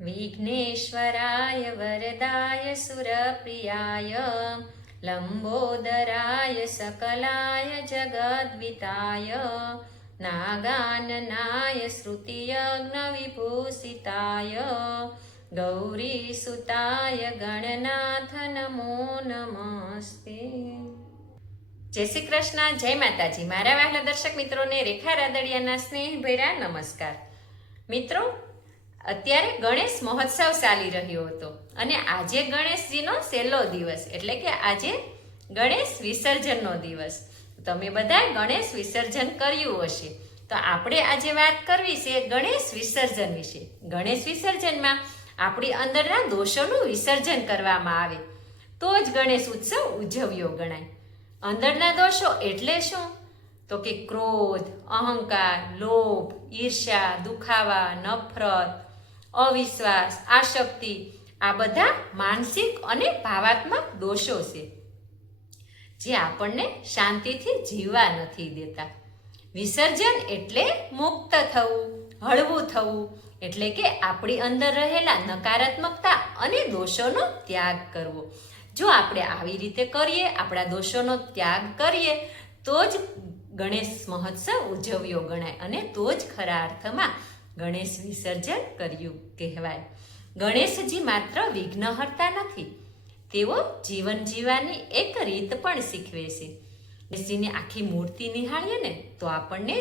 વિઘ્નેશ્વરાય વરદાય સુરપ્રિયાય લંબોદરાય સકલાય જગદ્વિતાય નાગાનનાય શ્રુતિયજ્ઞ વિભૂષિતાય ગૌરીસુતાય ગણનાથ નમો નમસ્તે. જય શ્રી કૃષ્ણ, જય માતાજી. મારા વહાલા દર્શક મિત્રોને રેખા રાદડિયાના સ્નેહભર્યા નમસ્કાર. મિત્રો, અત્યારે ગણેશ મહોત્સવ ચાલી રહ્યો હતો અને આજે ગણેશજીનો છેલ્લો દિવસ, એટલે કે આજે ગણેશ વિસર્જનનો દિવસ. તમે બધા ગણેશ વિસર્જન કર્યું હશે, તો આપણે આજે વાત કરવી છે ગણેશ વિસર્જન વિશે. ગણેશ વિસર્જનમાં આપણી અંદરના દોષોનું વિસર્જન કરવામાં આવે તો જ ગણેશ ઉત્સવ ઉજવ્યો ગણાય. અંદરના દોષો એટલે શું? તો કે ક્રોધ, અહંકાર, લોભ, ઈર્ષ્યા, દુખાવા, નફરત, અવિશ્વાસ, આસક્તિ, આ બધા માનસિક અને ભાવાત્મક દોષો છે જે આપણને શાંતિથી જીવવા નથી દેતા. વિસર્જન એટલે મુક્ત થવું, હળવું થવું, એટલે કે આપણી અંદર રહેલા નકારાત્મકતા અને દોષોનો ત્યાગ કરવો. જો આપણે આવી રીતે કરીએ, આપણા દોષોનો ત્યાગ કરીએ, તો જ ગણેશ મહોત્સવ ઉજવ્યો ગણાય અને તો જ ખરા અર્થમાં ગણેશ વિસર્જન કર્યું કહેવાય. ગણેશજી માત્ર વિઘ્નહર્તા નથી, તેઓ જીવન જીવવાની એક રીત પણ શીખવે છે. ગણેશજીની આખી મૂર્તિ નિહાળીએ ને તો આપણને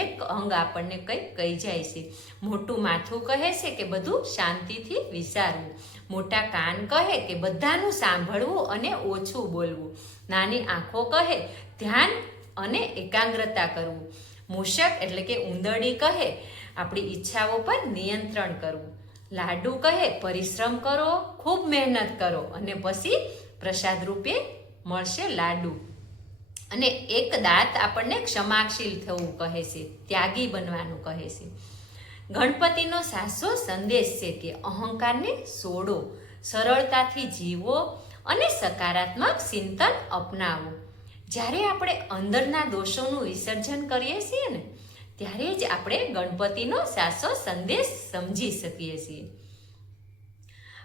એક અંગ આપણને કંઈક કહી જાય છે. મોટું માથું કહે છે કે બધું શાંતિથી વિચારવું. મોટા કાન કહે કે બધાનું સાંભળવું અને ઓછું બોલવું. નાની આંખો કહે ધ્યાન અને એકાગ્રતા કરવું. મૂષક એટલે કે ઉંદરડી કહે આપણી ઈચ્છાઓ પર નિયંત્રણ કરવું. લાડુ કહે પરિશ્રમ કરો, ખૂબ મહેનત કરો અને પછી પ્રસાદ રૂપે મળશે લાડુ. અને એક દાંત આપણને ક્ષમાશીલ થવું કહે છે, ત્યાગી બનવાનું કહે છે. ગણપતિનો સાચો સંદેશ છે કે અહંકારને છોડો, સરળતાથી જીવો અને સકારાત્મક ચિંતન અપનાવો. જ્યારે આપણે અંદરના દોષોનું વિસર્જન કરીએ છીએ ને ત્યારે જ આપણે ગણપતિનો સાચો સંદેશ સમજી શકીએ છીએ.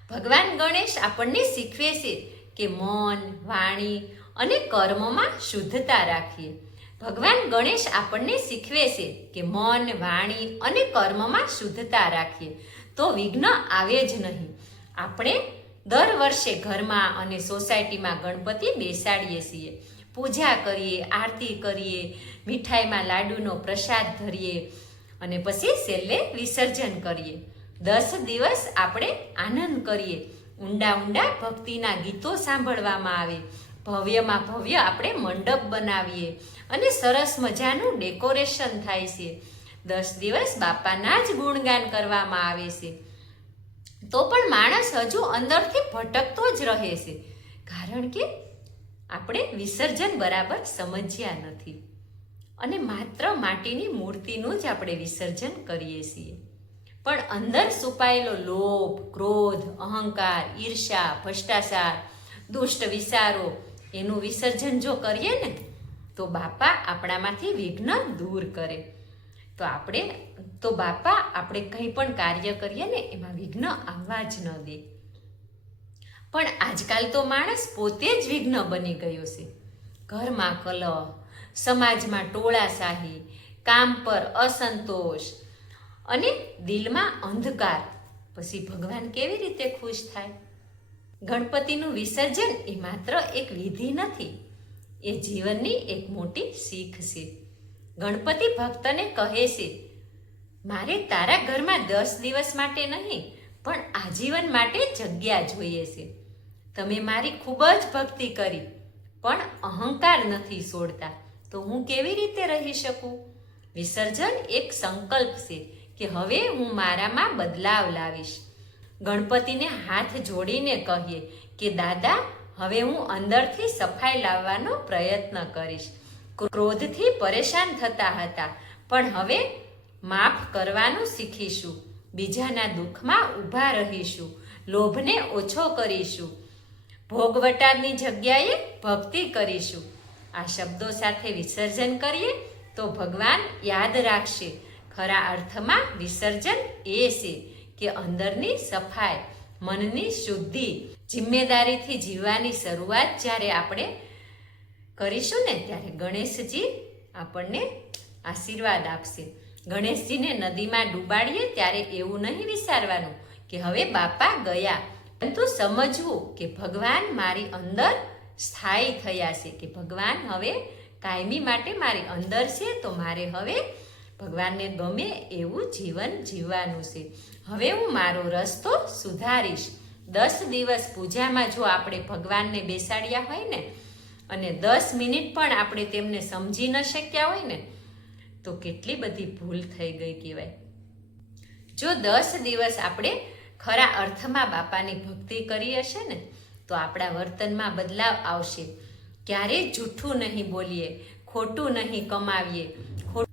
ભગવાન ગણેશ આપણને શીખવે છે કે મન, વાણી અને કર્મમાં શુદ્ધતા રાખીએ. ભગવાન ગણેશ આપણને શીખવે છે કે મન, વાણી અને કર્મમાં શુદ્ધતા રાખીએ તો વિઘ્ન આવે જ નહીં. આપણે દર વર્ષે ઘરમાં અને સોસાયટીમાં ગણપતિ બેસાડીએ છીએ, પૂજા કરીએ, આરતી કરીએ, મીઠાઈમાં લાડુનો પ્રસાદ ધરીએ અને પછી છેલ્લે વિસર્જન કરીએ. 10 દિવસ આપણે આનંદ કરીએ, ઊંડા ઊંડા ભક્તિના ગીતો સાંભળવામાં આવે, ભવ્યમાં ભવ્ય આપણે મંડપ બનાવીએ અને સરસ મજાનું ડેકોરેશન થાય છે. 10 દિવસ બાપાના જ ગુણગાન કરવામાં આવે છે. તો પણ માણસ હજુ અંદરથી ભટકતો જ રહે છે, કારણ કે આપણે વિસર્જન બરાબર સમજ્યા નથી અને માત્ર માટીની મૂર્તિનું જ આપણે વિસર્જન કરીએ છીએ. પણ અંદર છુપાયેલો લોભ, ક્રોધ, અહંકાર, ઈર્ષ્યા, ભ્રષ્ટાચાર, દુષ્ટ વિચારો, એનું વિસર્જન જો કરીએ ને તો બાપા આપણામાંથી વિઘ્ન દૂર કરે. તો બાપા આપણે કંઈ પણ કાર્ય કરીએ ને એમાં વિઘ્ન આવવા જ ન દે. પણ આજકાલ તો માણસ પોતે જ વિઘ્ન બની ગયો છે. ઘરમાં કલહ, સમાજમાં ટોળાશાહી, કામ પર અસંતોષ અને દિલમાં અંધકાર. પછી ભગવાન કેવી રીતે ખુશ થાય? ગણપતિનું વિસર્જન એ માત્ર એક વિધિ નથી, એ જીવનની એક મોટી શીખ છે. ગણપતિ ભક્તને કહે છે, મારે તારા ઘરમાં 10 દિવસ માટે નહીં પણ આજીવન માટે જગ્યા જોઈએ છે. તમે મારી ખૂબ જ ભક્તિ કરી પણ અહંકાર નથી છોડતા, તો હું કેવી રીતે રહી શકું? વિસર્જન એક સંકલ્પ છે કે હવે હું મારામાં બદલાવ લાવીશ. ગણપતિને હાથ જોડીને કહીએ કે દાદા, હવે હું અંદરથી સફાઈ લાવવાનો પ્રયત્ન કરીશ. ક્રોધથી પરેશાન થતા હતા પણ હવે માફ કરવાનું શીખીશું. બીજાના દુઃખમાં ઊભા રહીશું, લોભને ઓછો કરીશું, ભોગવટાની જગ્યાએ ભક્તિ કરીશું. આ શબ્દો સાથે વિસર્જન કરીએ તો ભગવાન યાદ રાખશે. ખરા અર્થમાં વિસર્જન એ છે કે અંદરની સફાઈ, મનની શુદ્ધિ, જિમ્મેદારીથી જીવવાની શરૂઆત જ્યારે આપણે કરીશું ને ત્યારે ગણેશજી આપણને આશીર્વાદ આપશે. ગણેશજીને નદીમાં ડૂબાડીએ ત્યારે એવું નહીં વિચારવાનું કે હવે બાપા ગયા, પરંતુ સમજવું કે ભગવાન મારી અંદર સ્થાયી થયા છે, કે ભગવાન હવે કાયમી માટે મારી અંદર છે, તો મારે હવે ભગવાનને ગમે એવું જીવન જીવવાનું છે. હવે હું મારો રસ્તો સુધારીશ. 10 દિવસ પૂજામાં જો આપણે ભગવાનને બેસાડ્યા હોય ને અને 10 મિનિટ પણ આપણે તેમને સમજી ન શક્યા હોય ને તો કેટલી બધી ભૂલ થઈ ગઈ કહેવાય. જો 10 દિવસ આપણે ખરા અર્થમાં બાપાની ભક્તિ કરી હશે ને તો આપણા વર્તનમાં બદલાવ આવશે. ક્યારેય જૂઠું નહીં બોલીએ, ખોટું નહીં કમાવીએ,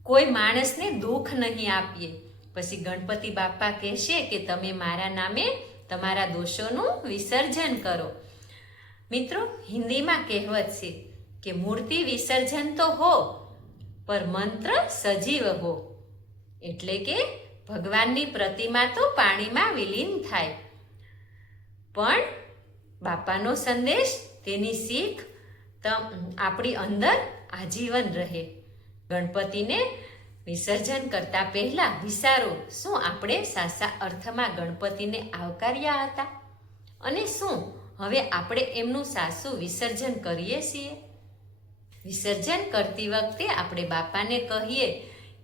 કોઈ માણસને દુઃખ નહીં આપીએ. પછી ગણપતિ બાપા કહેશે કે તમે મારા નામે તમારા દોષોનું વિસર્જન કરો. મિત્રો, હિન્દીમાં કહેવત છે કે મૂર્તિ વિસર્જન તો હો પર મંત્ર સજીવ હો, એટલે કે ભગવાનની પ્રતિમા તો પાણીમાં વિલીન થાય પણ બાપાનો સંદેશ, તેની શીખ આપણી અંદર આજીવન રહે. ગણપતિને વિસર્જન કરતા પહેલા વિચારો, શું આપણે સાચા અર્થમાં ગણપતિને આવકાર્યા હતા અને શું હવે આપણે એમનું સાચું વિસર્જન કરીએ છીએ? વિસર્જન કરતી વખતે આપણે બાપાને કહીએ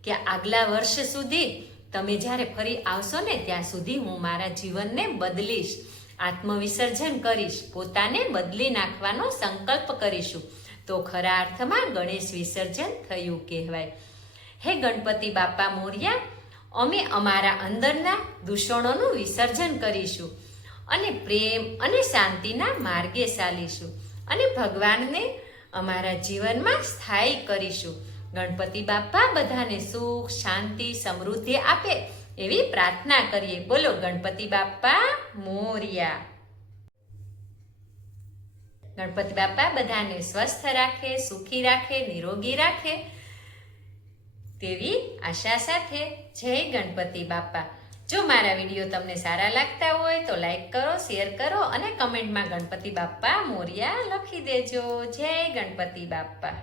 કે આગલા વર્ષ સુધી તમે જ્યારે ફરી આવશો ને ત્યાં સુધી હું મારા જીવનને બદલીશ, આત્મવિસર્જન કરીશ, પોતાને બદલી નાખવાનો સંકલ્પ કરીશું. તો ખરા અર્થમાં ગણેશ વિસર્જન થયું કહેવાય. હે ગણપતિ બાપા મોરયા, અમે અમારા અંદરના દૂષણોનું વિસર્જન કરીશું અને પ્રેમ અને શાંતિના માર્ગે ચાલીશું અને ભગવાનને અમારા જીવનમાં સ્થાયી કરીશું. ગણપતિ બાપા બધાને સુખ, શાંતિ, સમૃદ્ધિ આપે એવી પ્રાર્થના કરીએ. બોલો ગણપતિ બાપા મોરયા. ગણપતિ બાપા બધાને સ્વસ્થ રાખે, સુખી રાખે, નિરોગી રાખે તેવી આશા સાથે જય ગણપતિ બાપા. જો મારા વિડીયો તમને સારા લાગતા હોય તો લાઈક કરો, શેર કરો અને કમેન્ટમાં ગણપતિ બાપા મોરયા લખી દેજો. જય ગણપતિ બાપા.